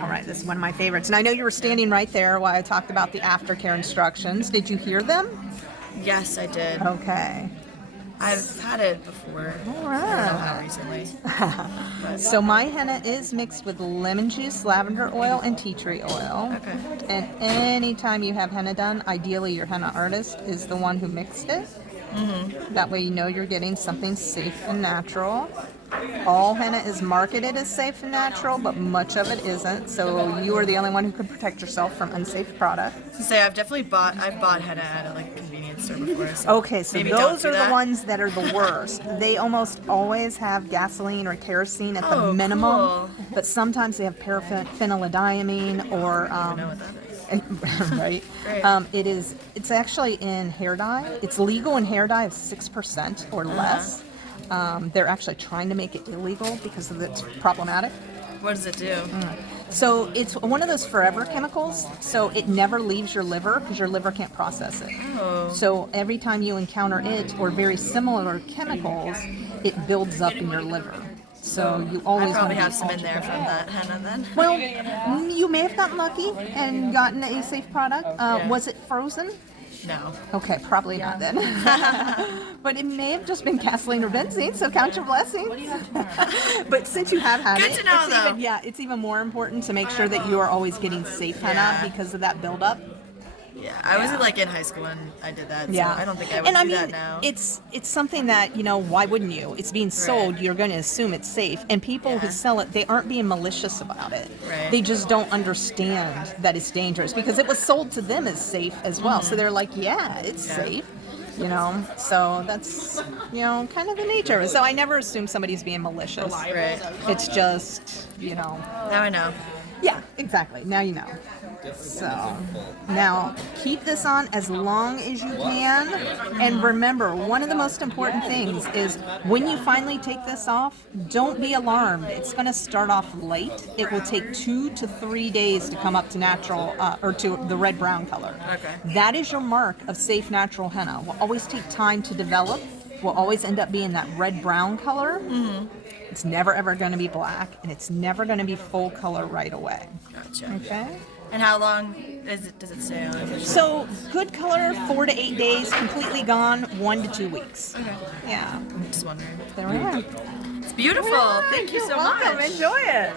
All right, this is one of my favorites. And I know you were standing right there while I talked about the aftercare instructions. Did you hear them? Yes, I did. Okay. I've had it before. All I don't know right. how recently. So my henna is mixed with lemon juice, lavender oil, and tea tree oil. Okay. And anytime you have henna done, ideally your henna artist is the one who mixed it. Mm-hmm. That way you know you're getting something safe and natural. All henna is marketed as safe and natural, but much of it isn't. So you are the only one who can protect yourself from unsafe products. Say I've bought henna at a convenience store before. So Okay, so maybe those don't are do the that. ones that are the worst. They almost always have gasoline or kerosene at the Oh, minimum, cool. but sometimes they have phenyladiamine or I don't know what that is. right. Great. It's actually in hair dye. It's legal in hair dye of 6% or less. They're actually trying to make it illegal because of it's problematic. What does it do? So it's one of those forever chemicals. So it never leaves your liver because your liver can't process it. Oh. So every time you encounter it or very similar chemicals, it builds up in your liver. So you always I want probably to have be some in there from that henna then. Well, you may have gotten lucky and gotten a safe product. Was it frozen? No. Okay, probably not then. But it may have just been gasoline or benzene, so count your blessings. But since you have had Good it, to know, it's though. it's even more important to make sure that you are always getting safe henna Yeah. because of that buildup. Yeah, I was in high school when I did that. Yeah, So I don't think I would do that now. it's something that why wouldn't you? It's being sold. Right. You're going to assume it's safe, and people who Yeah. sell it, they aren't being malicious about it. Right. They just don't understand that it's dangerous because it was sold to them as safe as well. So they're like, yeah, it's Yeah. safe. So that's kind of the nature of it. So I never assume somebody's being malicious. Right. It's just Now I know. yeah, exactly. Now you know. So now keep this on as long as you can. And remember, one of the most important things is when you finally take this off, don't be alarmed. It's going to start off late. It will take 2 to 3 days to come up to natural or to the red-brown color. Okay. That is your mark of safe natural henna. Will always take time to develop. Will always end up being that red-brown color. Mm-hmm. It's never ever going to be black, and it's never going to be full color right away. Gotcha. Okay? And how long does it stay on? So good color, 4 to 8 days, completely gone, 1 to 2 weeks. Okay. Yeah, I'm just wondering. there we are. It's beautiful. Thank you You're so welcome. much. Enjoy it.